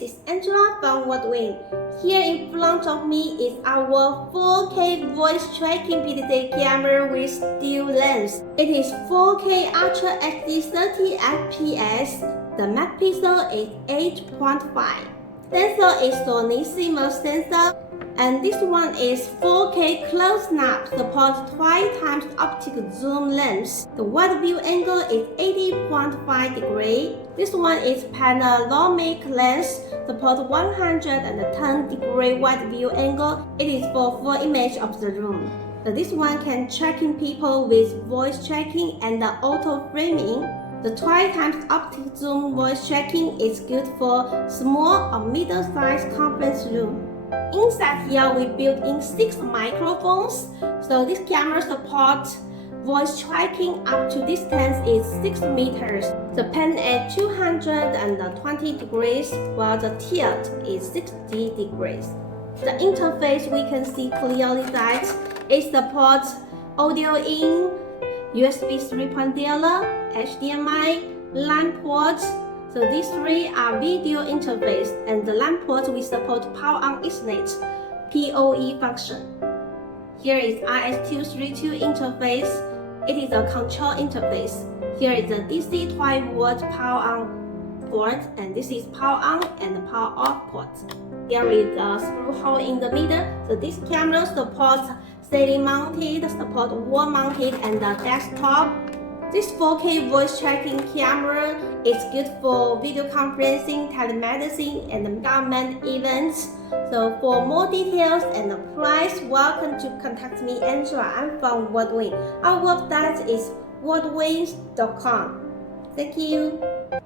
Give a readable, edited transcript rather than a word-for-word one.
this is Angela from WODWIN. Here in front of me is our 4K voice tracking PTZ camera with dual lens. It is 4K Ultra HD 30 fps. The megapixel is 8.5. Sensor is SONY CMOS sensor. And this one is 4K close-up, supports twice times optical zoom lens. The wide view angle is 80.5 degrees. This one is panoramic lens, supports 110 degree wide view angle. It is for full image of the room. So this one can tracking people with voice tracking and auto framing. The twice times optical zoom voice tracking is good for small or middle-sized conference room. Inside here, we built in 6 microphones, so this camera supports voice tracking up to distance is 6 meters. The pan at 220 degrees, while the tilt is 60 degrees. The interface we can see clearly that it supports audio in, USB 3.0, HDMI, LAN ports. So these 3 are video interface, and the LAN port we support power on Ethernet PoE function. Here is RS232 interface. It is a control interface. Here is a DC 12-volt power on port, and this is power on and power off port. There is a screw hole in the middle. So this camera supports ceiling mounted, support wall mounted, and the desktop. This 4K voice tracking camera is good for video conferencing, telemedicine, and government events. So for more details and the price, welcome to contact me, Angela. I'm from WODWIN. Our website is wodwin.com. Thank you.